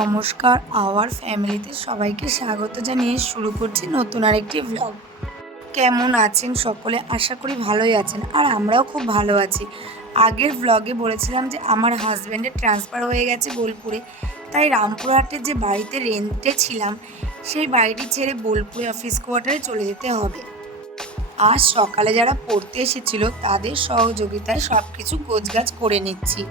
নমস্কার, আওয়ার ফ্যামিলিতে সবাইকে স্বাগত জানিয়ে শুরু করছি নতুন আরেকটি ভ্লগ কেমন আছেন সকলে? আশা করি ভালোই আছেন আর আমরাও খুব ভালো আছি। আগের ভ্লগে বলেছিলাম যে আমার হাজব্যান্ডের ট্রান্সফার হয়ে গেছে বোলপুরে। তাই রামপুরহাটের যে বাড়িতে রেন্টে ছিলাম, সেই বাড়িটি ছেড়ে বোলপুরে অফিস কোয়ার্টারে চলে যেতে হবে। আজ সকালে যারা পড়তে এসেছিল, তাদের সহযোগিতায় সব কিছু গোছগাছ করে নিচ্ছি।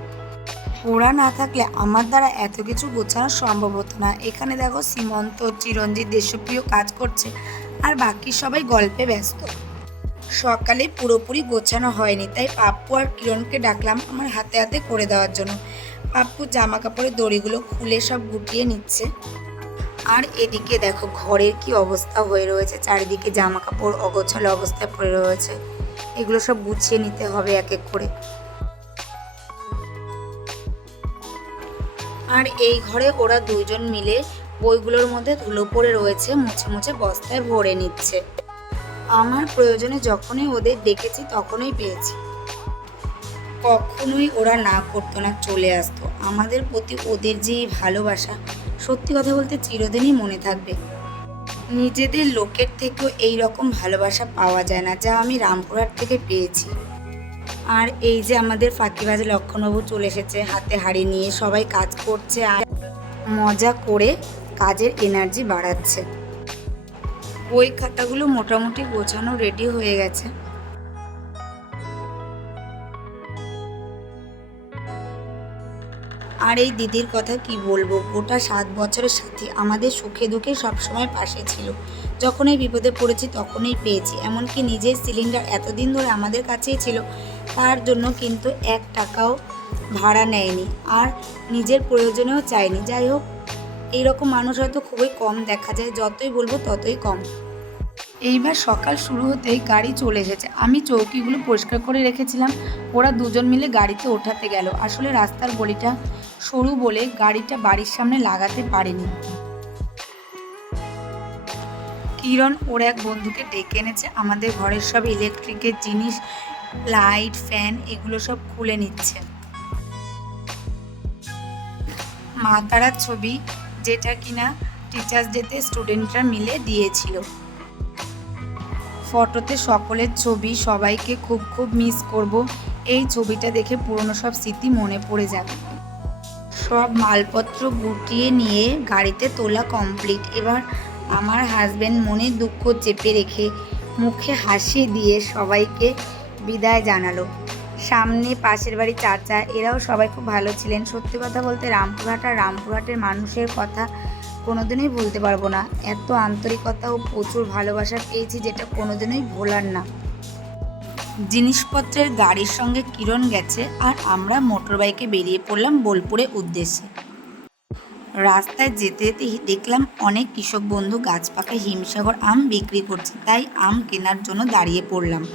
ওরা না থাকলে আমার দ্বারা এত কিছু গোছানো সম্ভব হতো না। এখানে দেখো সীমন্ত চিরঞ্জিত দেশপ্রিয় কাজ করছে আর বাকি সবাই গল্পে ব্যস্ত। সকালে পুরোপুরি গোছানো হয়নি, তাই পাপ্পু আর কিরণকে ডাকলাম আমার হাতে হাতে করে দেওয়ার জন্য। পাপ্পু জামা কাপড়ের দড়িগুলো খুলে সব গুটিয়ে নিচ্ছে। আর এদিকে দেখো ঘরের কি অবস্থা হয়ে রয়েছে, চারিদিকে জামা কাপড় অগোছালো অবস্থায় পড়ে রয়েছে। এগুলো সব গুছিয়ে নিতে হবে এক এক করে। আর এই ঘরে ওরা দুজন মিলে বইগুলোর মধ্যে ধুলো পড়ে রয়েছে, মুছে মুছে বস্তায় ভরে নিচ্ছে। আমার প্রয়োজনে যখনই ওদের ডেকেছি তখনই পেয়েছি। কখনোই ওরা না করতো না, চলে আসতো। আমাদের প্রতি ওদের যে ভালোবাসা, সত্যি কথা বলতে চিরদিনই মনে থাকবে। নিজেদের লোকের থেকেও এই রকম ভালোবাসা পাওয়া যায় না, যা আমি রামপুরহাট থেকে পেয়েছি। আর এই যে আমাদের ফাঁকিবাজ লক্ষণবাবু চলে এসেছে, হাতে হাড়ি নিয়ে সবাই কাজ করছে আর মজা করে কাজের এনার্জি বাড়াচ্ছে। বই খাতাগুলো মোটামুটি গোছানো রেডি হয়ে গেছে। আর এই দিদির কথা কি বলব, গোটা সাত বছরের সাথে আমাদের সুখে দুঃখে সবসময় পাশে ছিল। যখনই বিপদে পড়েছি তখনই পেয়েছি। এমনকি নিজের সিলিন্ডার এতদিন ধরে আমাদের কাছেই ছিল, তার জন্য কিন্তু এক টাকাও ভাড়া নেয়নি আর নিজের প্রয়োজনেও চায়নি। যাই হোক, এইরকম মানুষ হয়তো খুবই কম দেখা যায়, যতই বলব ততই কম। এইবার সকাল শুরু হতেই গাড়ি চলে এসেছে। আমি চৌকিগুলো পরিষ্কার করে রেখেছিলাম, ওরা দুজন মিলে গাড়িতে ওঠাতে গেল। আসলে রাস্তার গলিটা সরু বলে গাড়িটা বাড়ির সামনে লাগাতে পারেনি। কিরণ ওর এক বন্ধুকে ডেকে এনেছে। আমাদের ঘরের সব ইলেকট্রিকের জিনিস লাইট ফ্যান এগুলো সব খুলে নিচ্ছে। মা তারার ছবি যেটা কিনা টিচার্স ডেতে স্টুডেন্টরা মিলে দিয়েছিল। ফটোতে সকলের ছবি, সবাইকে খুব খুব মিস করব। এই ছবিটা দেখে পুরনো সব স্মৃতি মনে পড়ে যাবে। সব মালপত্র গুটিয়ে নিয়ে গাড়িতে তোলা কমপ্লিট এবার আমার হাজবেন্ড মনে দুঃখ চেপে রেখে মুখে হাসি দিয়ে সবাইকে বিদায় জানালো। সামনে পাশের বাড়ি চাচা, এরাও সবাই খুব ভালো ছিলেন। সত্যি কথা বলতে রামপুরহাট আর রামপুরহাটের মানুষের কথা কোনোদিনই ভুলতে পারব না। এত আন্তরিকতা ও প্রচুর ভালোবাসা পেয়েছি যেটা কোনোদিনই ভোলার না। জিনিসপত্রের গাড়ির সঙ্গে কিরণ গেছে আর আমরা মোটর বাইকে বেরিয়ে পড়লাম বোলপুরের উদ্দেশ্যে। রাস্তায় যেতে যেতে দেখলাম অনেক কৃষক বন্ধু গাছ পাকা হিমসাগর আম বিক্রি করছে, তাই আম কেনার জন্য দাঁড়িয়ে পড়লাম।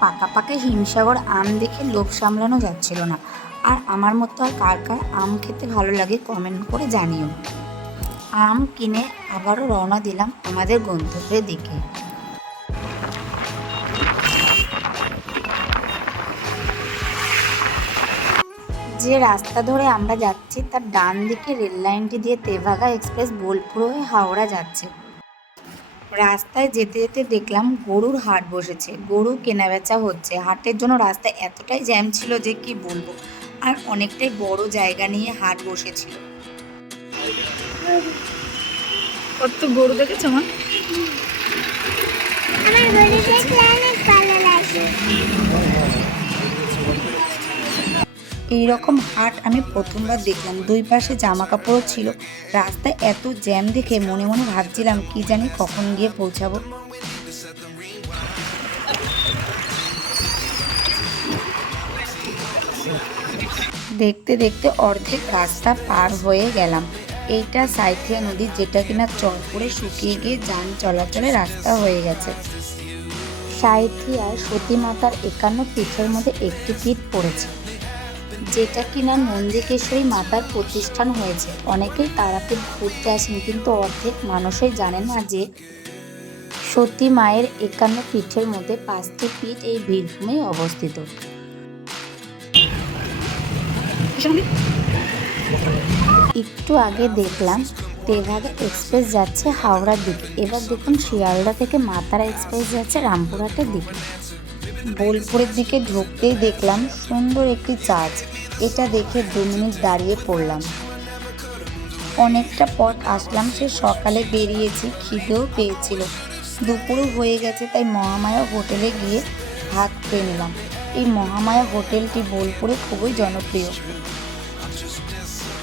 পাকা পাকা হিমসাগর আম দেখে লোভ সামলানো যাচ্ছিল না। আর আমার মতো আর কার কার আম খেতে ভালো লাগে কমেন্ট করে জানিও। আম কিনে আবারও রওনা দিলাম আমাদের গন্তব্যের দিকে। যে রাস্তা ধরে আমরা যাচ্ছি তার ডান দিকে রেল লাইনটি দিয়ে তেভাগা এক্সপ্রেস বোলপুর হয়ে হাওড়া যাচ্ছে। রাস্তায় যেতে যেতে দেখলাম গরুর হাট বসেছে। গরু কেনাবেচা হচ্ছে। হাটের জন্য রাস্তায় এতটাই জ্যাম ছিল যে কি বলব? আর অনেকটাই বড় জায়গা নিয়ে হাট বসেছিল। কত গরু দেখেছ মা? আমার লাগে এইরকম হাট আমি প্রথমবার দেখলাম। দুই পাশে জামা কাপড়ও ছিল। রাস্তায় এত জ্যাম দেখে মনে মনে ভাবছিলাম, কি জানি কখন গিয়ে পৌঁছাবো। দেখতে দেখতে অর্ধেক রাস্তা পার হয়ে গেলাম। এইটা সাইথিয়া নদী, যেটা কিনা চর করে শুকিয়ে গিয়ে যান চলাচলের রাস্তা হয়ে গেছে। সাইথিয়ার সতী মাতার একান্ন পীঠের মধ্যে একটি পীঠ পড়েছে। যেটা কিনা নন্দিকেশ্বরী মাতার প্রতিষ্ঠান হয়েছে। অনেকেই তারাপীঠ ঘুরতে আসেন, কিন্তু অর্ধেক মানুষই জানে না যে সতী মায়ের একান্ন পীঠের মধ্যে পাঁচটি পীঠ এই বীরভূমে অবস্থিত। একটু আগে দেখলাম তেভাগা এক্সপ্রেস যাচ্ছে হাওড়ার দিকে। এবার দেখুন শিয়ালদা থেকে মাতারা এক্সপ্রেস যাচ্ছে রামপুরহাটের দিকে। বোলপুরের দিকে ঢুকতেই দেখলাম সুন্দর একটি চার্চ। এটা দেখে দু মিনিট দাঁড়িয়ে পড়লাম। অনেকটা পথ আসলাম, সে সকালে বেরিয়েছি, খিদেও পেয়েছিল। দুপুরও হয়ে গেছে, তাই মহামায়া হোটেলে গিয়ে ভাত খেয়ে নিলাম। এই মহামায়া হোটেলটি বোলপুরে খুবই জনপ্রিয়।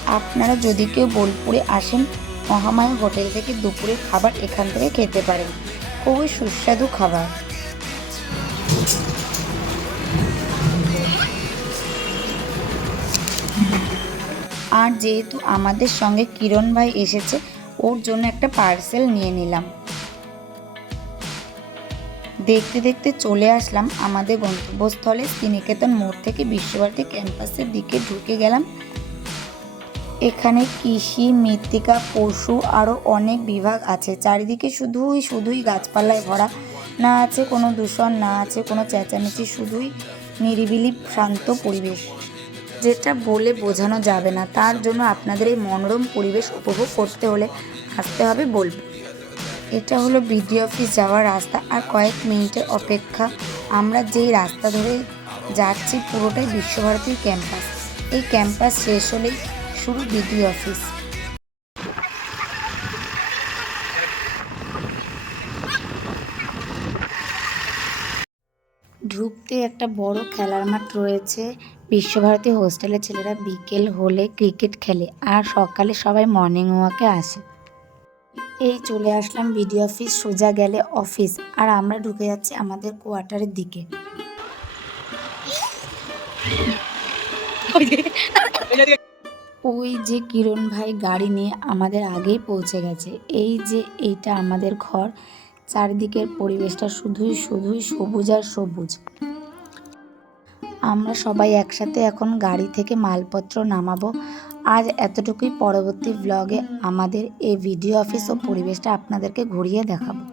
আপনারা যদি কেউ বোলপুরে আসেন, মহামায়া হোটেল থেকে দুপুরের খাবার এখান থেকে খেতে পারেন। খুবই সুস্বাদু খাবার। আর যেহেতু আমাদের সঙ্গে কিরণ ভাই এসেছে, ওর জন্য একটা পার্সেল নিয়ে নিলাম। দেখতে দেখতে চলে আসলাম আমাদের গন্তব্যস্থলে। শ্রীনিকেতন মোড় থেকে বিশ্বভারতী ক্যাম্পাসের দিকে ঢুকে গেলাম। এখানে কৃষি, মৃত্তিকা, পশু আরও অনেক বিভাগ আছে। চারিদিকে শুধুই শুধুই গাছপালায় ভরা। না আছে কোনো দূষণ, না আছে কোনো চেঁচামেচি, শুধুই নিরিবিলি, শান্ত পরিবেশ। যেটা বলে বোঝানো যাবে না, তার জন্য আপনাদের এই মনোরম পরিবেশ উপভোগ করতে হলে আসতে হবে বলব। এটা হলো বিডি অফিস যাওয়ার রাস্তা আর কয়েক মিনিটের অপেক্ষা। আমরা যেই রাস্তা ধরে যাচ্ছি পুরোটাই বিশ্বভারতীর ক্যাম্পাস। এই ক্যাম্পাস শেষ হলেই শুরু বিডি অফিস ঢুকতে একটা বড় খেলার মাঠ রয়েছে। বিশ্বভারতী হোস্টেলের ছেলেরা বিকেল হলে ক্রিকেট খেলে আর সকালে সবাই মর্নিং ওয়াকে আসে। এই চলে আসলাম বিডি অফিস সোজা গেলে অফিস আর আমরা ঢুকে যাচ্ছি আমাদের কোয়ার্টারের দিকে। ওই যে কিরণ ভাই গাড়ি নিয়ে আমাদের আগেই পৌঁছে গেছে। এই যে এইটা আমাদের ঘর, চারিদিকের পরিবেশটা শুধুই শুধুই সবুজ আর সবুজ। আমরা সবাই একসাথে এখন গাড়ি থেকে মালপত্র নামাবো। আজ এতটুকুই। পরবর্তী ব্লগে আমাদের এই ভিডিও অফিস ও পরিবেশটা আপনাদেরকে ঘুরিয়ে দেখাবো।